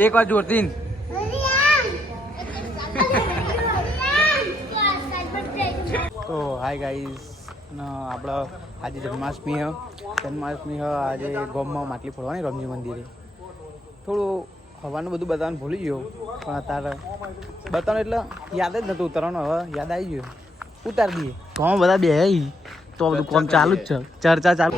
એક વાર જોરથી તો હાય ગાઈસ આપણે આજે જન્માષ્ટમી આજે ગામમાં માટલી ફોડવાની રમજી મંદિરે થોડું હવાનું બધું બતાવવાનું ભૂલી ગયો પણ અત્યારે બતાવવાનું એટલે યાદ જ નહોતું ઉતારવાનું હવે યાદ આવી ગયું ઉતારી દઈએ ગામમાં બધા બે તો બધું કામ ચાલુ જ છે ચર્ચા ચાલુ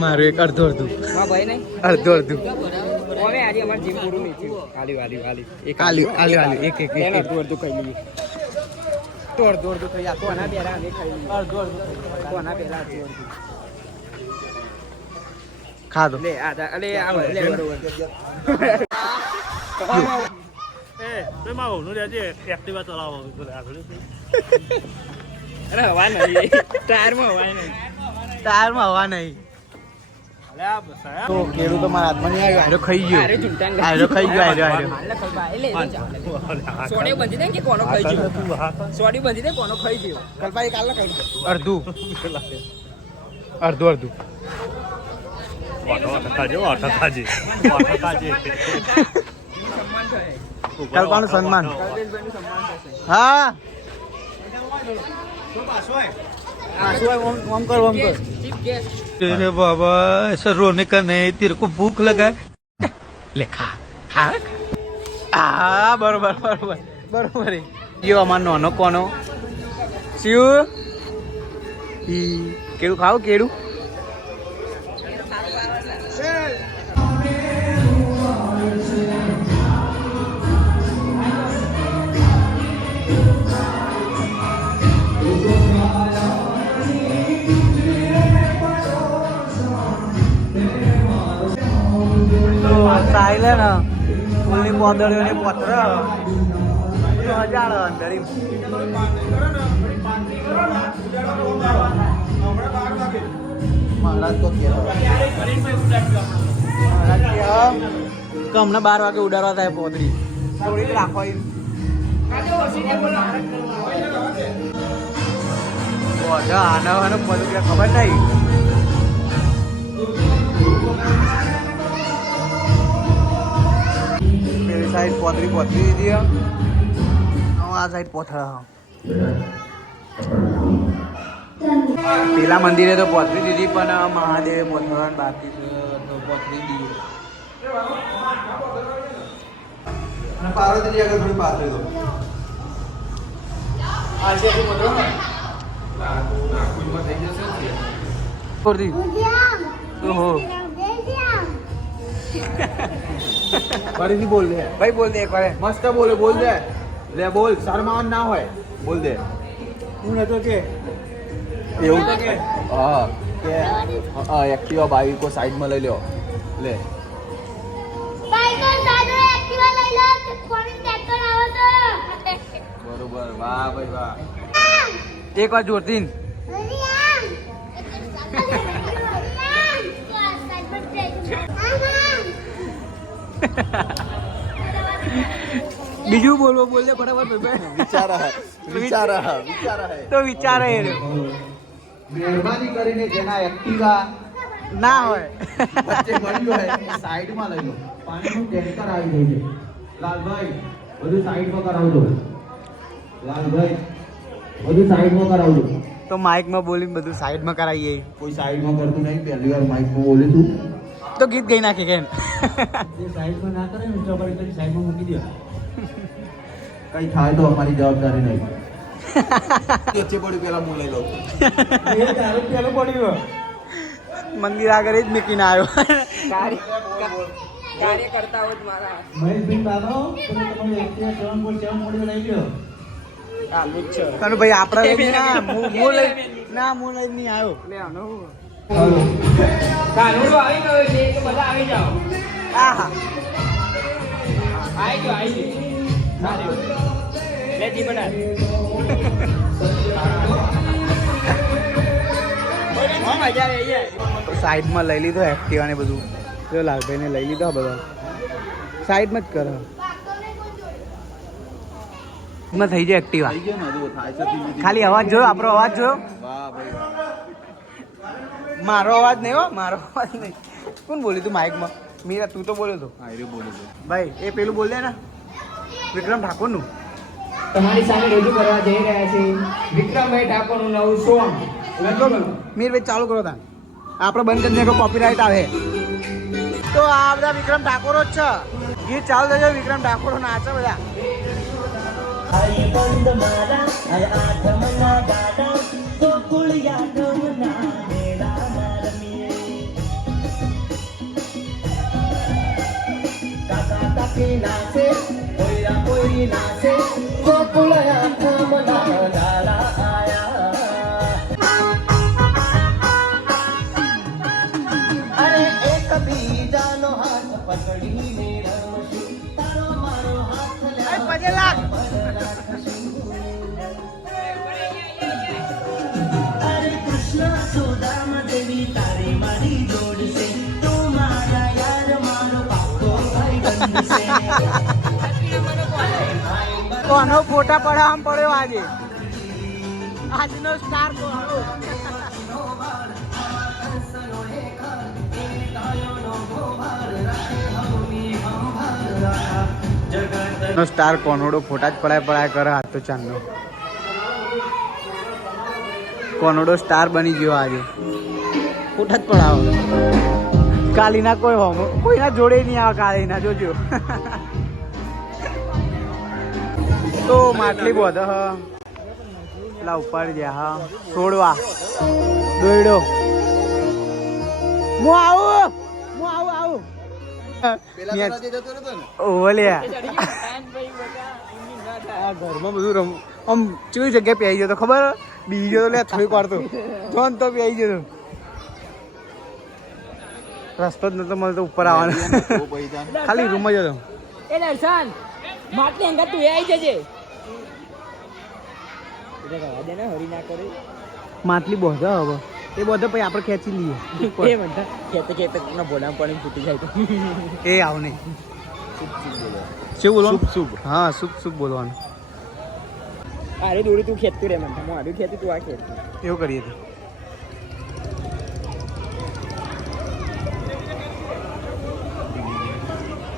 મારું એક અડધું આજે અમારે જીમ પૂરું નહીં થયું ખાલી એક અડધું ખાઈ લઈએ તો અડધું ખાઈ આ કોના બેરા અમે ખાઈ લઈએ અડધું કોના બેરા ખાધો લે અલે આવે લે બરોબર તો માં હોનું રેજે એક્ટિવા ચલાવો અરે હવા નહીં ટાયરમાં હવા નહીં તો કેળું તો મારા હાથમાં નહીં આવ્યું આરો ખાઈ ગયો સોડી બંધી દે કે કોનો ખાઈ ગયો સોડી બંધી દે કોનો ખાઈ ગયો કલ્પાઈ કાલ ખાઈ અડધું કલ્પાનું સન્માન હા तेरे बाबा ऐसा रोने का नहीं तेरे को भूख लगा ले खा બરોબર જીવ અમાર નાનો કોનો શિવ કેળું ખાવ કેળું સાયલે ને ફૂલની પોદળીઓની પત્ર હજાર અંદર મહારાજ તો હમણાં 12 વાગે ઉડાડવા થાય પોતરી થોડીક રાખો આને બધું ક્યાં ખબર નહીં સાઈડ પોતરી દીધી આ સાઈડ પોથળા પેલા મંદિરે તો પોતરી દીધી પણ મહાદેવ પોથળા બાકી છે તો પોતરી દીધી પાર્વતી આગળ થોડી પાથરી દો આ છે મોટો ને નાકુમાં થઈ જશે પોતરી ઓહો ફરીથી બોલ દે ભાઈ બોલ દે એક વાર મસ્ત બોલ દે લે બોલ શરમાન ના હોય બોલ દે હું નતો કે એવું કે હા એક્ટિવા બાઈક કો સાઈડ માં લઈ લ્યો લે બાઈક કો સાઈડ માં એક્ટિવા લઈ લો કોની ટ્રેક્ટર આવે તો બરોબર વાહ ભાઈ વાહ એક વાર જોરથી બીજું બોલવો બોલ દે ફટાફટ વિચાર મહેરબાની કરીને જેના એક્ટિવા ના હોય વચ્ચે મળ્યું હોય સાઈડમાં લઈ લો પાણીનું ટેન્કર આવી ગયું છે લાલભાઈ બધું સાઈડમાં કરાવજો તો માઇકમાં બોલી બધું સાઈડમાં કરાવીએ કોઈ સાઈડમાં કરતું નહીં પહેલી વાર માઇકમાં બોલી તું તો ગીત ગઈ નાખે કેમ સાઈડમાં ના કરે સાઈડમાં મૂકી દો કઈ થાય તો અમારી જવાબદારી નહીં. વચ્ચે પડી પેલા હું લઈ લઉં. મંદિર આગળ જ મૂકીને આવ્યો. કાર્ય કરતા હોય મારા કનુ ભાઈ આપડા લઈ ના હું લઈ ના હું લઈ નહીં આવ્યો. કાનુડો આવી ગયો છે કે બધા આવી જાઓ. હા હા આવી ગયો લે જી બના મજા આવે. સાઈડમાં લઈ લીધો એક્ટિવા ને બધું. જો લાલભાઈ ને લઈ લીધો બધા સાઈડમાં જ કરો. માં થઈ જાય એક્ટિવા. થઈ ગયો ને હજુ થાય છે ધીમે ધીમે. ખાલી અવાજ જોયો, આપણો અવાજ જોયો. વાહ ભાઈ વાહ. મારો અવાજ નહીં હો, મારો અવાજ નહીં. કોણ બોલ્યું તું માઇકમાં? મીરા તું તો બોલ્યો તો. હા એ બોલું છું. ભાઈ એ પેલું બોલ દે ને વિક્રમ ઠાકોર નું. તમારી સામે રજૂ કરવા જઈ રહ્યા છે વિક્રમભાઈ ઠાકોરનું નવું સોંગ. મીરભાઈ ચાલુ કરો તાન. આપણે બંધ કરી દે કોપીરાઇટ આવે. તો આ બધા વિક્રમ ઠાકોરો જ છે. ગીત ચાલુ થયો, વિક્રમ ઠાકોરો નાચે બધા. કોનો ફોટા પડાવવામાં પડ્યો આજે. આજનો સ્ટાર કોનો? સ્ટાર કોનોડો ફોટા જ પડાય કરે હાથ તો ચાંદનો. કોનોડો સ્ટાર બની ગયો આજે. ફોટા જ પડાવો. કાલીના કોઈના જોડે નહીં આવે. કાલીના જોજો. તો માટલી બોધ પેલા ઉપર ગયા. હા છોડવા દોયડો. હું આવું. ઓલ્યા આ ઘરમાં બધું આમ ચેવી જગ્યાએ પહેરી ગયો તો ખબર? બીજો તો લે થોડી પાડતો જોન તો પહેરી ગયો. રસ્તો જ નતો મળતો ઉપર આવવાનો. ખાલી રૂમ જ હતો. એ દર્શન માટલી અંગા તું આવી જજે. હરી ના કરે માટલી બોધો હવે એ બોધો પછી આપણે ખેંચી લઈએ. એ બધા ખેતે ખેતે બોલા પાણી ફૂટી જાય તો એ આવ નહીં. શું બોલવાનું? શુભ. હા શુભ બોલવાનું. આરે દોડી તું ખેતતું રે મને હું આડું ખેતી તું આ ખેત. એવું કરીએ તો.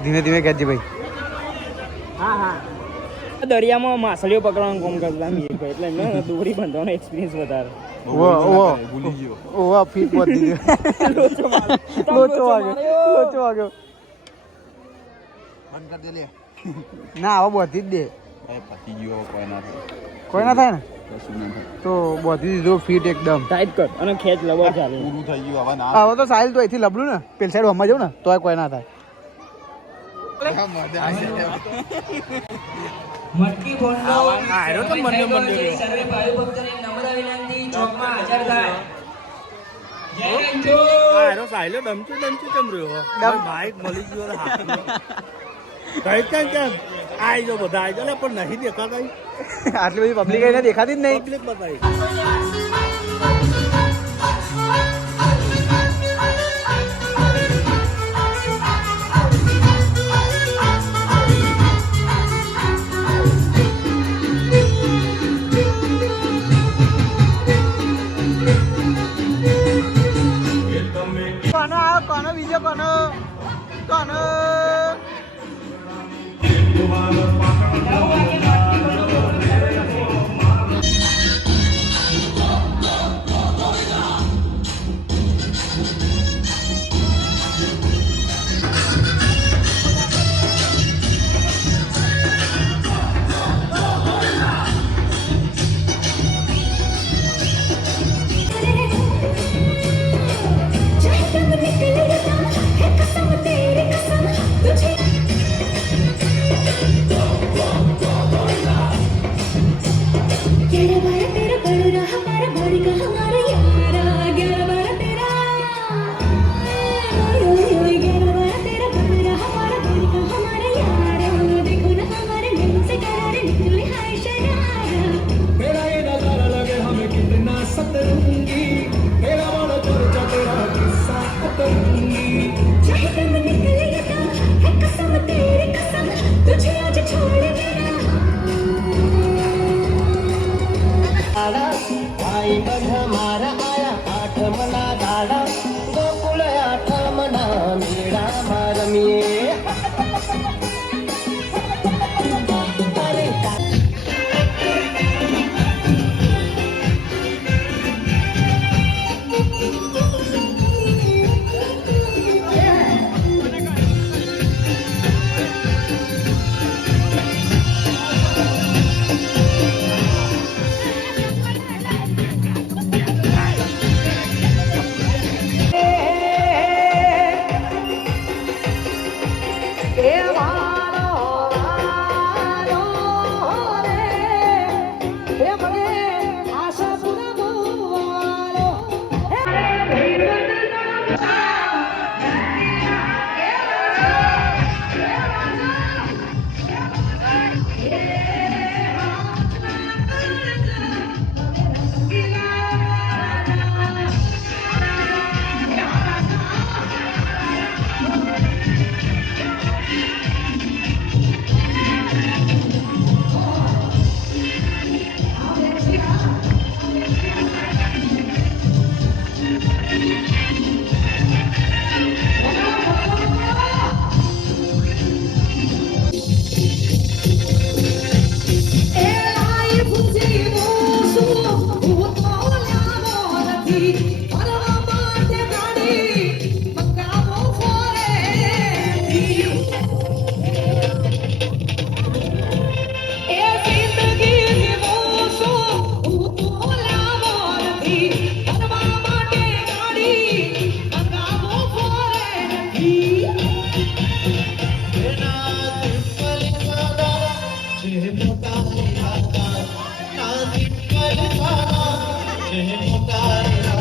ધીમે ધીમે ખેંચી ભાઈ. હા દરિયામાં માછલીઓ પકડવાનું કામ કરતા એટલે એમને દોરી બાંધવાનો એક્સપિરિયન્સ વધારે. ભૂલી ગયો. ઓવા ફીટ પહોંચી ગયો. લોચો વાગ્યો. બંધ કરી દે લે. ના હવે બોધી જ દે. પતી ગયો કોઈ ના થાય ને કશું ના થાય. તો બોધી દીધો ફીટ એકદમ ટાઈટ કર અને ખેંચ લબર ચાલે. પૂરું થઈ ગયું હવે ના. હવે તો સાહિલ તો અહીંથી લબડું ને પેલી સાઈડ હમણાં જાઉં ને તોય કોઈ ના થાય. મટકી બોંડો આયરો તો મંદિર સર્વે ભાઈ ભક્તોને નમ્ર વિનંતી ચોકમાં હાજર થાય. જય રંજો આયરો સાયલો ડમચું ચમર્યો. બાઈક મળી ગયો હાથમાં. કઈ કેમ આઈ જો બધા આઈ જો પણ નહીં દેખાતા. આટલી બધી પબ્લિક એને દેખાતી જ નહીં. પબ્લિક બતાવી. કોનો વિડીયો કોનો મીરભાઈ